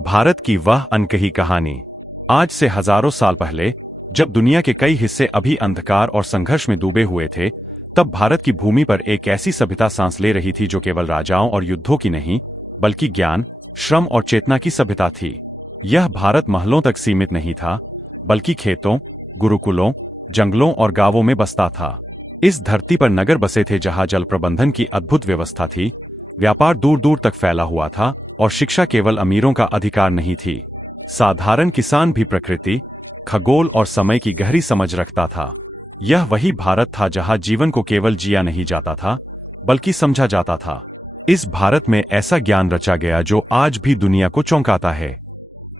भारत की वह अनकही कहानी। आज से हजारों साल पहले, जब दुनिया के कई हिस्से अभी अंधकार और संघर्ष में डूबे हुए थे, तब भारत की भूमि पर एक ऐसी सभ्यता सांस ले रही थी जो केवल राजाओं और युद्धों की नहीं, बल्कि ज्ञान, श्रम और चेतना की सभ्यता थी। यह भारत महलों तक सीमित नहीं था, बल्कि खेतों, गुरुकुलों, जंगलों और गांवों में बसता था। इस धरती पर नगर बसे थे जहां जल प्रबंधन की अद्भुत व्यवस्था थी, व्यापार दूर दूर तक फैला हुआ था और शिक्षा केवल अमीरों का अधिकार नहीं थी। साधारण किसान भी प्रकृति, खगोल और समय की गहरी समझ रखता था। यह वही भारत था जहां जीवन को केवल जिया नहीं जाता था, बल्कि समझा जाता था। इस भारत में ऐसा ज्ञान रचा गया जो आज भी दुनिया को चौंकाता है।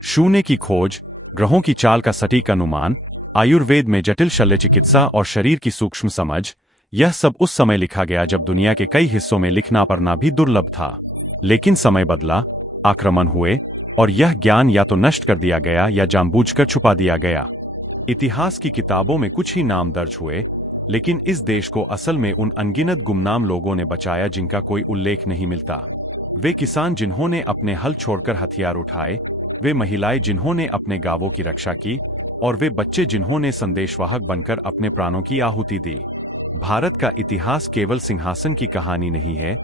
शून्य की खोज, ग्रहों की चाल का सटीक अनुमान, आयुर्वेद में जटिल शल्य चिकित्सा और शरीर की सूक्ष्म समझ, यह सब उस समय लिखा गया जब दुनिया के कई हिस्सों में लिखना पढ़ना भी दुर्लभ था। लेकिन समय बदला, आक्रमण हुए, और यह ज्ञान या तो नष्ट कर दिया गया या जानबूझकर छुपा दिया गया। इतिहास की किताबों में कुछ ही नाम दर्ज हुए, लेकिन इस देश को असल में उन अनगिनत गुमनाम लोगों ने बचाया जिनका कोई उल्लेख नहीं मिलता। वे किसान जिन्होंने अपने हल छोड़कर हथियार उठाए, वे महिलाएं जिन्होंने अपने गांवों की रक्षा की, और वे बच्चे जिन्होंने संदेशवाहक बनकर अपने प्राणों की आहुति दी। भारत का इतिहास केवल सिंहासन की कहानी नहीं है,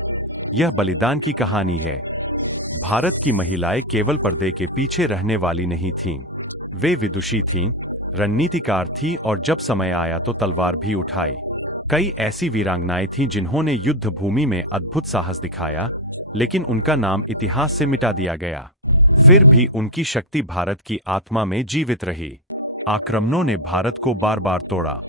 यह बलिदान की कहानी है। भारत की महिलाएं केवल पर्दे के पीछे रहने वाली नहीं थीं। वे विदुषी थीं, रणनीतिकार थीं और जब समय आया तो तलवार भी उठाई। कई ऐसी वीरांगनाएं थीं जिन्होंने युद्ध भूमि में अद्भुत साहस दिखाया, लेकिन उनका नाम इतिहास से मिटा दिया गया। फिर भी उनकी शक्ति भारत की आत्मा में जीवित रही। आक्रमणों ने भारत को बार बार तोड़ा,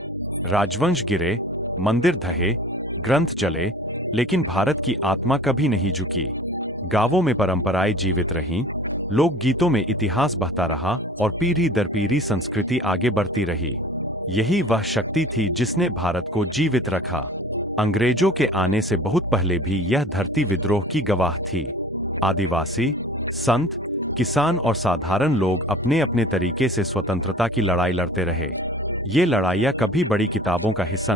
राजवंश गिरे, मंदिर ढहे, ग्रंथ जले, लेकिन भारत की आत्मा कभी नहीं झुकी। गांवों में परंपराएं जीवित रहीं, लोकगीतों में इतिहास बहता रहा और पीढ़ी दर पीढ़ी संस्कृति आगे बढ़ती रही। यही वह शक्ति थी जिसने भारत को जीवित रखा। अंग्रेजों के आने से बहुत पहले भी यह धरती विद्रोह की गवाह थी। आदिवासी, संत, किसान और साधारण लोग अपने अपने तरीके से स्वतंत्रता की लड़ाई लड़ते रहे। ये लड़ाइयाँ कभी बड़ी किताबों का हिस्सा